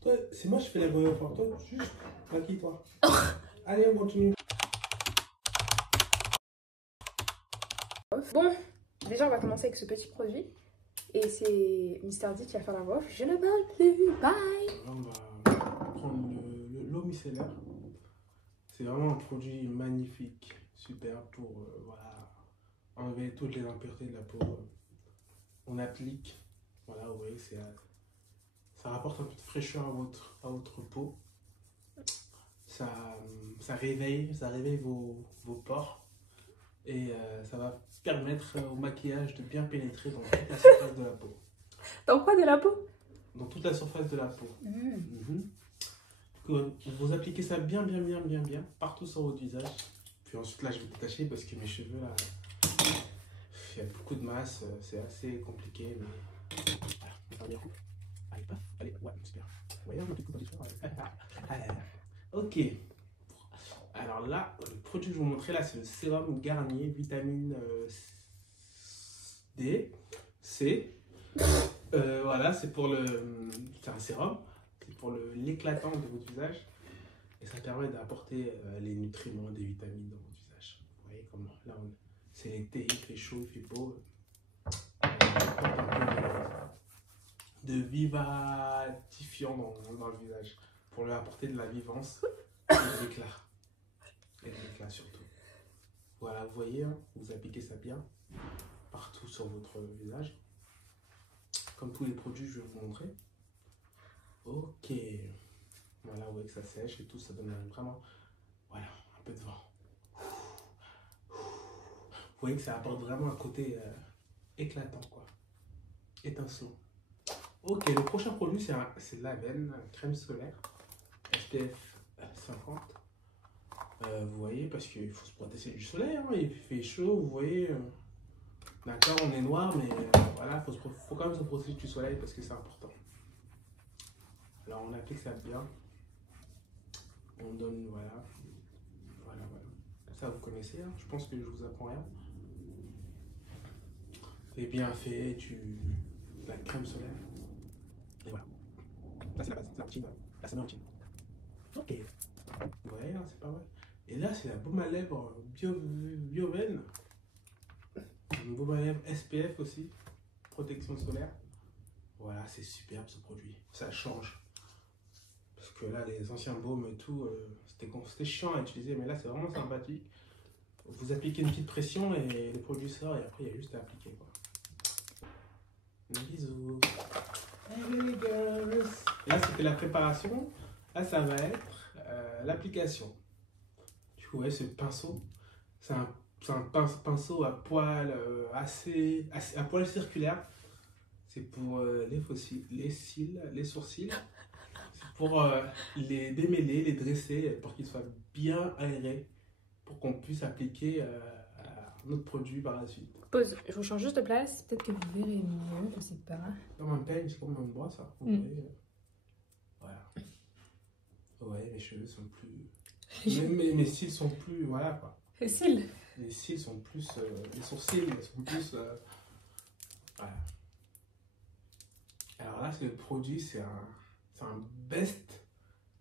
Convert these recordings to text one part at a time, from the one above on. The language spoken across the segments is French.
Toi, c'est moi, je fais les voyants pour toi. Juste, maquille-toi. Allez, on continue. Bon, déjà on va commencer avec ce petit produit. Et c'est Mister D qui va faire la voix off. Je ne parle plus, bye. On va prendre l'eau micellaire. C'est vraiment un produit magnifique, super pour voilà, enlever toutes les impuretés de la peau. On applique, voilà, vous voyez, ça rapporte un peu de fraîcheur à votre peau. Ça réveille vos pores. Et ça va permettre au maquillage de bien pénétrer dans toute la surface de la peau. Dans quoi de la peau? Dans toute la surface de la peau. Vous appliquez ça bien partout sur votre visage. Puis ensuite là je vais détacher parce que mes cheveux là, il y a beaucoup de masse, c'est assez compliqué. Mais voilà, on va bien. Allez, paf, allez, ouais, super. Vous voyez un petit coup dans les cheveux. Ok. Alors là, le produit que je vais vous montrer là, c'est le sérum Garnier vitamine D, C. Voilà, c'est un sérum, c'est pour l'éclatant de votre visage. Et ça permet d'apporter les nutriments, des vitamines dans votre visage. Vous voyez comment là, c'est l'été, il fait chaud, il fait beau. De vivatifiant dans le visage pour lui apporter de la vivance et de l'éclat. Et de l'éclat surtout. Voilà, vous voyez, hein, vous appliquez ça bien partout sur votre visage. Comme tous les produits que je vais vous montrer. Ok. Voilà, vous voyez que ça sèche et tout, ça donne vraiment, voilà, un peu de vent. Vous voyez que ça apporte vraiment un côté éclatant, quoi. Étincelant. Ok, le prochain produit, c'est l'Aven, crème solaire, SPF 50. Vous voyez, parce qu'il faut se protéger du soleil, hein, il fait chaud, vous voyez. D'accord, on est noir, mais voilà, faut quand même se protéger du soleil parce que c'est important. Alors on applique ça bien. On donne, voilà. Ça vous connaissez, hein, je pense que je vous apprends rien. Les bienfaits de la crème solaire. Et voilà. Là c'est la base, c'est la routine, la semaine routine. Ok. Vous voyez, hein, c'est pas mal. Et là c'est la baume à lèvres Bioven. Une baume à lèvres SPF aussi. Protection solaire. Voilà, c'est superbe ce produit. Ça change. Parce que là, les anciens baumes et tout, c'était chiant à utiliser, mais là, c'est vraiment sympathique. Vous appliquez une petite pression et le produit sort, et après, il y a juste à appliquer, quoi. Bisous. Hey girls. Là, c'était la préparation. Là, ça va être l'application. Du coup, vous voyez, ce pinceau, c'est un pinceau à poil à poil circulaire. C'est pour les sourcils. C'est pour les démêler, les dresser, pour qu'ils soient bien aérés, pour qu'on puisse appliquer notre produit par la suite. Pause, je vous change juste de place, peut-être que vous verrez mieux, je sais pas. Comme un peigne, c'est comme un brosse, ça. Vous voyez, voilà. Ouais, mes cheveux sont plus... mes cils sont plus... Voilà, quoi. Les cils? Les cils sont plus... les sourcils sont plus... voilà. Alors là, c'est le produit, c'est un best,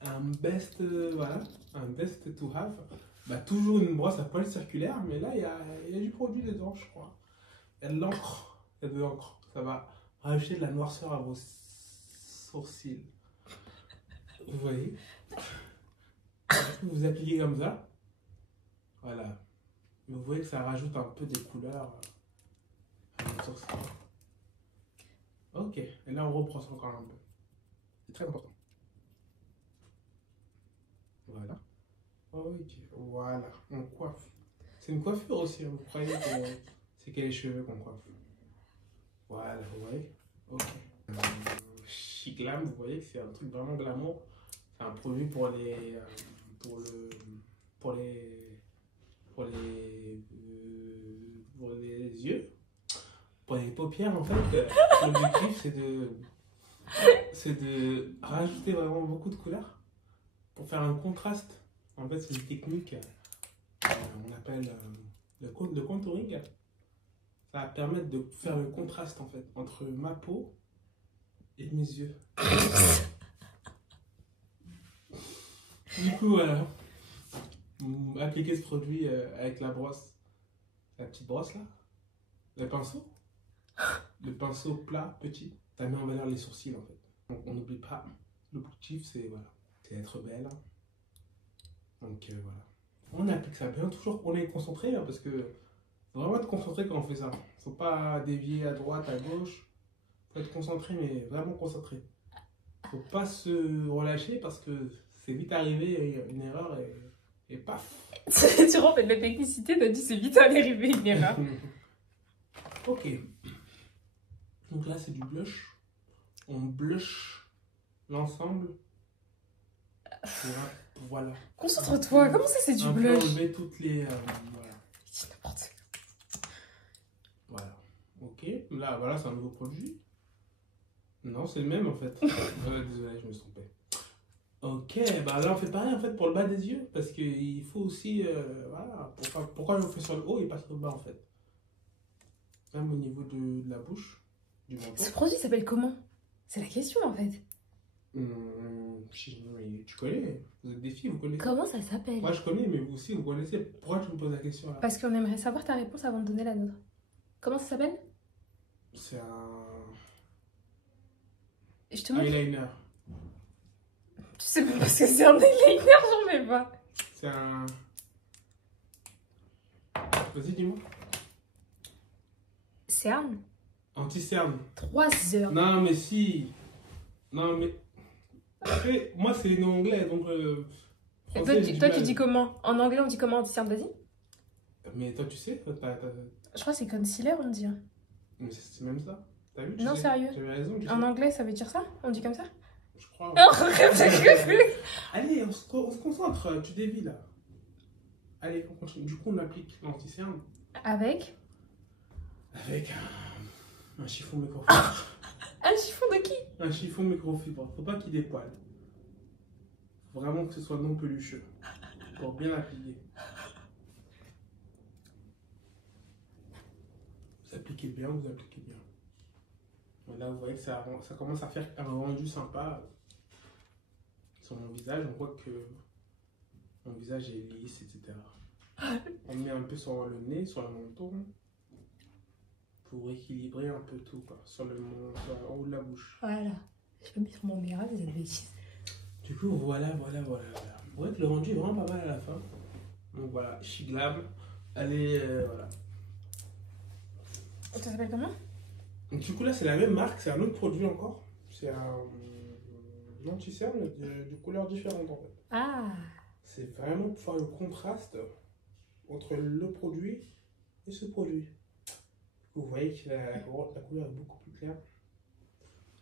voilà, un best to have. Bah, toujours une brosse à poil circulaire, mais là, il y a du produit dedans, je crois. Il y a de l'encre, ça va rajouter de la noirceur à vos sourcils. Vous voyez? Vous appliquez comme ça. Voilà. Vous voyez que ça rajoute un peu des couleurs à vos sourcils. Ok, et là on reprend ça encore un peu. C'est très important. Voilà. Ok, voilà, on coiffe. C'est une coiffure aussi, hein. Vous croyez que c'est que les cheveux qu'on coiffe. Voilà, vous voyez. Ok. Chiclam, vous voyez que c'est un truc vraiment glamour. C'est un produit pour les yeux. Pour les paupières, en fait, l'objectif c'est de rajouter vraiment beaucoup de couleurs pour faire un contraste. En fait, c'est une technique on appelle le contouring. Ça va permettre de faire le contraste en fait entre ma peau et mes yeux. Du coup, voilà. Appliquer ce produit avec la brosse. La petite brosse là. Le pinceau. Le pinceau plat, petit. Ça met en valeur les sourcils en fait. Donc on n'oublie pas. L'objectif c'est voilà. C'est être belle. Donc voilà. On applique ça bien toujours. On est concentré hein, parce que faut vraiment être concentré quand on fait ça. Faut pas dévier à droite, à gauche. Faut être concentré mais vraiment concentré. Faut pas se relâcher parce que c'est vite arrivé une erreur et paf. Tu rompes de la technicité, t'as dit c'est vite arrivé une erreur. Ok. Donc là, c'est du blush. On blush l'ensemble. Voilà. Concentre-toi, comment ça c'est du On peut blush? enlever toutes les... voilà. Je dis n'importe quoi. Voilà. Ok. Là, voilà, c'est un nouveau produit. Non, c'est le même en fait. Désolé, je me suis trompé. Ok, bah là on fait pareil en fait pour le bas des yeux. Parce qu'il faut aussi... voilà. Pourquoi je le fais sur le haut et pas sur le bas en fait? Même au niveau de la bouche, du menton. Ce produit s'appelle comment? C'est la question en fait. Tu connais, vous êtes des filles, vous connaissez. Comment ça s'appelle? Moi je connais, mais vous aussi vous connaissez. Pourquoi tu me poses la question là? Parce qu'on aimerait savoir ta réponse avant de donner la nôtre. Comment ça s'appelle? C'est un Je te montre. eyeliner. Tu sais pas parce que c'est un eyeliner, j'en mets pas. C'est un... Vas-y, dis-moi. Cerne. Anti-cerne. 3 heures. Non, mais si. Non, mais... Après, moi c'est en anglais, donc... Et français, j'ai du toi mal. tu dis comment? En anglais on dit comment anti-cerne, vas-y. Mais toi tu sais, Je crois que c'est concealer on dit. mais c'est même ça. T'as vu? Non, sais. sérieux. J'avais raison, tu En sais. anglais ça veut dire ça? On dit comme ça? Je crois. Oh, Allez, on se concentre, tu dévis là. Allez, on continue. Du coup, on applique l'anti-cerne Avec avec un chiffon microfibre. un chiffon de qui? Un chiffon microfibre. Faut pas qu'il dépoile. Faut vraiment que ce soit non pelucheux. Pour bien appliquer. Vous appliquez bien, vous appliquez bien. Là, vous voyez que ça commence à faire un rendu sympa sur mon visage. On voit que mon visage est lisse, etc. On met un peu sur le nez, sur le menton, pour équilibrer un peu tout, quoi, sur le haut de la bouche. Voilà. Je peux mettre sur mon miroir des bêtises. Du coup, voilà. Vous voyez que le rendu est vraiment pas mal à la fin. Donc voilà, Shiglam. Allez, voilà. Ça s'appelle comment? Du coup, là, c'est la même marque, c'est un autre produit encore. C'est un anti-cerne de couleurs différentes, en fait. Ah. C'est vraiment pour faire le contraste entre le produit et ce produit. Vous voyez que la couleur est beaucoup plus claire.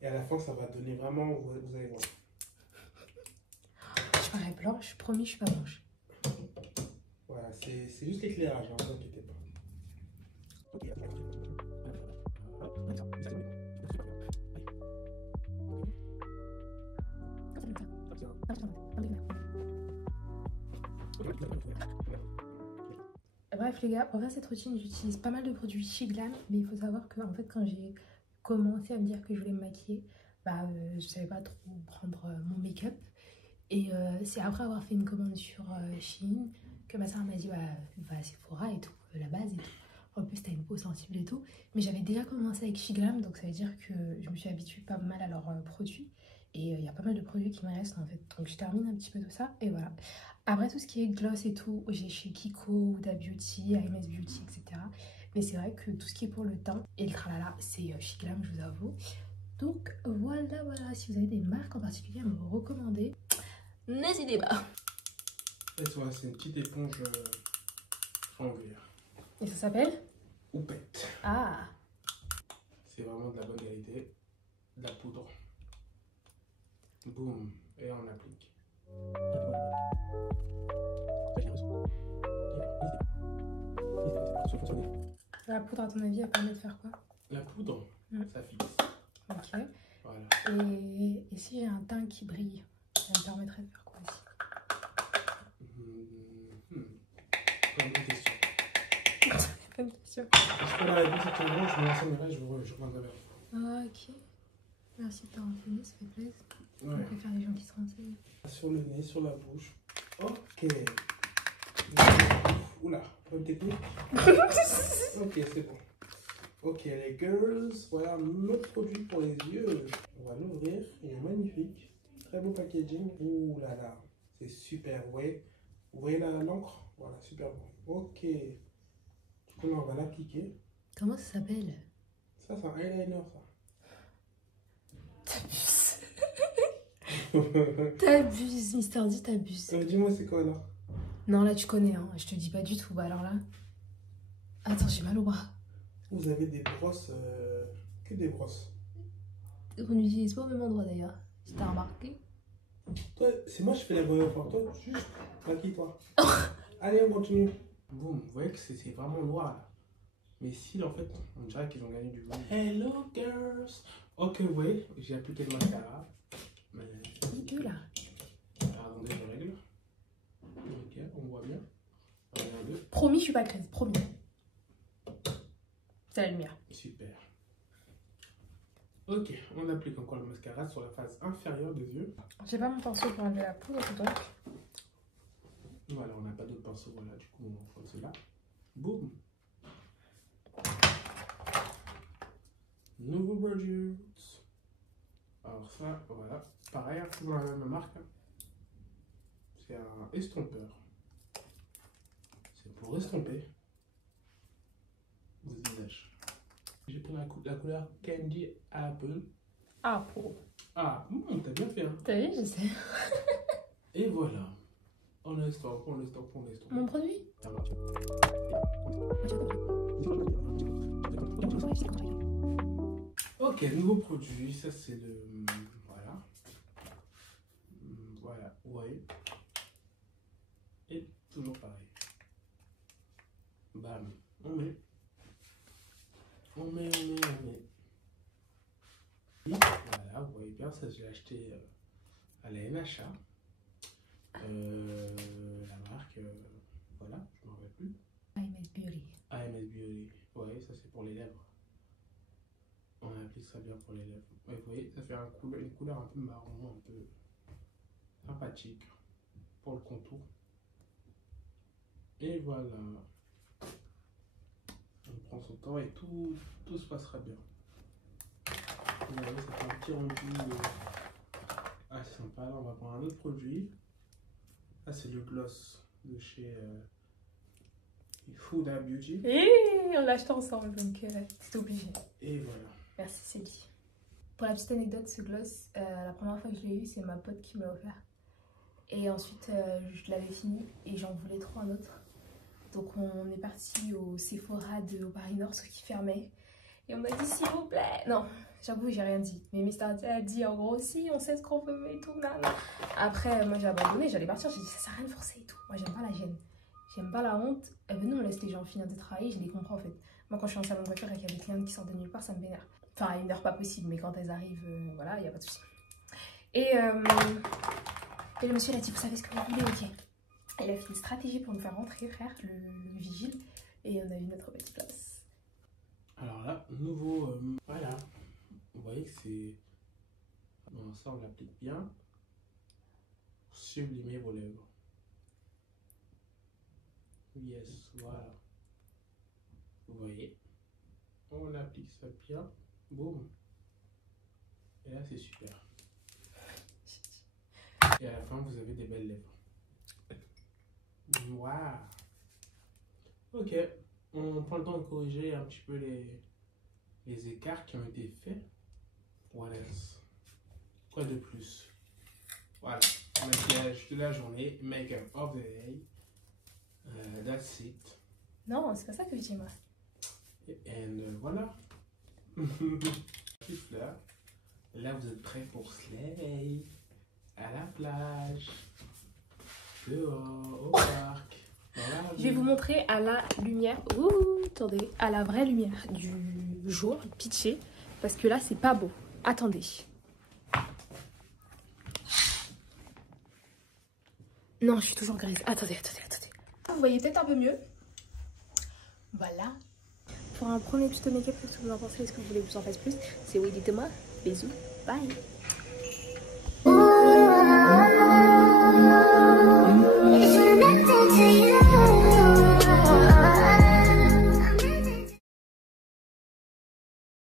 Et à la fin, ça va donner vraiment, vous allez voir. Je parais blanche, promis, je suis pas blanche. Voilà, c'est juste l'éclairage, ne vous inquiétez pas. Bref les gars, pour faire cette routine, j'utilise pas mal de produits Shiglam, mais il faut savoir que en fait quand j'ai commencé à me dire que je voulais me maquiller, je savais pas trop prendre mon make-up. Et c'est après avoir fait une commande sur Shein que ma soeur m'a dit va à Sephora et tout, la base et tout. En plus t'as une peau sensible et tout. Mais j'avais déjà commencé avec Shiglam, donc ça veut dire que je me suis habituée pas mal à leurs produits. Et il y a pas mal de produits qui me restent en fait. Donc je termine un petit peu tout ça et voilà. Après tout ce qui est gloss et tout, j'ai chez Kiko, Huda Beauty, AMS Beauty, etc. Mais c'est vrai que tout ce qui est pour le teint et le tralala, c'est Shiglam, je vous avoue. Donc voilà, si vous avez des marques en particulier à me recommander, n'hésitez pas. Et voilà, c'est une petite éponge triangulaire. Et ça s'appelle Houppette. Ah. C'est vraiment de la bonne qualité. De la poudre. Boum. Et on applique. La poudre, à ton avis, elle permet de faire quoi? La poudre, ça fixe. Ok. Voilà. Et si j'ai un teint qui brille, ça me permettrait de faire quoi aussi? Bonne question. Bonne question. Je peux la réponse actuellement, je me renseignerai, je reviendrai vers vous. Ok. Ok. Voilà. Et si j'ai un teint qui brille, ça me permettrait de faire quoi? Ok. Voilà. Bon, Merci de te renseigner, ça fait plaisir. Ouais. On préfère les gens qui se renseignent. Sur le nez, sur la bouche. Ok. Oula, problème technique. Ok, c'est bon. Ok, les girls, voilà notre produit pour les yeux. On va l'ouvrir, il est magnifique. Très beau packaging. Ouh là là, c'est super, ouais. Vous voyez l'encre? Voilà, super bon. Ok. Du coup, là, on va l'appliquer. Comment ça s'appelle? Ça, c'est un eyeliner, ça. T'abuses, Mister D, t'abuses. Dis-moi, c'est quoi là? Non, là tu connais, hein. Je te dis pas du tout. Bah alors là. Attends, j'ai mal au bras. Vous avez des brosses, que des brosses. On n'utilise pas au même endroit d'ailleurs. Si t'as remarqué. Toi, c'est moi, je fais les voyants pour toi, juste maquille-toi. Allez, on continue. Boum, vous voyez que c'est vraiment noir là. Mais si, en fait, on dirait qu'ils ont gagné du volume. Hello girls. Ok, oui, j'ai appliqué le mascara. Mais... Dégueu là. Attendez, je règle. Ok, on voit bien. Regardez. Promis, je suis pas crazy, promis. C'est la lumière. Super. Ok, on applique encore le mascara sur la face inférieure des yeux. J'ai pas mon pinceau pour enlever la poudre, donc. Voilà, on n'a pas d'autre pinceau, voilà, du coup on prend celui-là. Boum. Nouveau produit. Alors ça, voilà. Pareil, c'est dans la même marque. C'est un estompeur. C'est pour estomper vos visages. J'ai pris la couleur Candy Apple. Ah, pour. Ah, t'as bien fait, hein. T'as vu, je sais. Et voilà. On estompe, on estompe, on estompe. Mon produit? Ok, nouveau produit, ça c'est le... Voilà. Voilà, ouais. Et toujours pareil. Bam, on met. On met. Et voilà, vous voyez bien, ça j'ai acheté à la NHA. La marque, voilà, je m'en rappelle plus. IMS Beauty. IMS Beauty, ouais, ça c'est pour les lèvres. On applique ça bien pour les lèvres. Ouais, vous voyez, ça fait une couleur un peu marron, un peu sympathique pour le contour. Et voilà. On prend son temps et tout se passera bien. Vous voyez, ça fait un petit rendu assez sympa. Là, on va prendre un autre produit. Là, c'est le gloss de chez Huda Beauty. Et on l'a acheté ensemble, donc c'est obligé. Et voilà. Merci Célie. Pour la petite anecdote, ce gloss, la première fois que je l'ai eu, c'est ma pote qui me l'a offert. Et ensuite, je l'avais fini et j'en voulais trop un autre. Donc on est parti au Sephora au Paris Nord, ce qui fermait. Et on m'a dit s'il vous plaît. Non, j'avoue, j'ai rien dit. Mais Mister D a dit en gros, si, on sait ce qu'on veut et tout. Nana. Après, moi j'ai abandonné, j'allais partir. J'ai dit ça sert à rien de forcer et tout. Moi j'aime pas la gêne. J'aime pas la honte. Nous, on laisse les gens finir de travailler, je les comprends en fait. Moi, quand je suis en salon de voiture et qu'il y a des clientes qui sortent de nulle part, ça me vénère. Enfin, à une heure pas possible, mais quand elles arrivent, voilà, il n'y a pas de souci. Et le monsieur, il a dit, vous savez ce que vous voulez, ok. Il a fait une stratégie pour nous faire rentrer, frère, le vigile. Et on a eu notre petite place. Alors là, nouveau, voilà. Vous voyez que c'est... Bon, ça, on l'applique bien. Sublimer vos lèvres. Yes, voilà. Vous voyez, on applique ça bien, boum. Et là, c'est super. Et à la fin, vous avez des belles lèvres. Waouh. Ok, on prend le temps de corriger un petit peu les écarts qui ont été faits. Voilà. Quoi de plus? Voilà, maquillage de la journée, make-up of the day. That's it. Non, c'est pas ça que je dis, moi. Et voilà. Juste là. Là, vous êtes prêts pour slay. À la plage. Dehors, au parc. Je vais vous montrer à la lumière. Ouh, attendez. À la vraie lumière du jour, pitché. Parce que là, c'est pas beau. Attendez. Non, je suis toujours grise. Attendez. Vous voyez peut-être un peu mieux. Voilà. Pour un premier tuto make-up, qu'est-ce que vous en pensez? Est-ce que vous voulez que je vous en fasse plus? C'est oui, dites-moi. Bisous. Bye.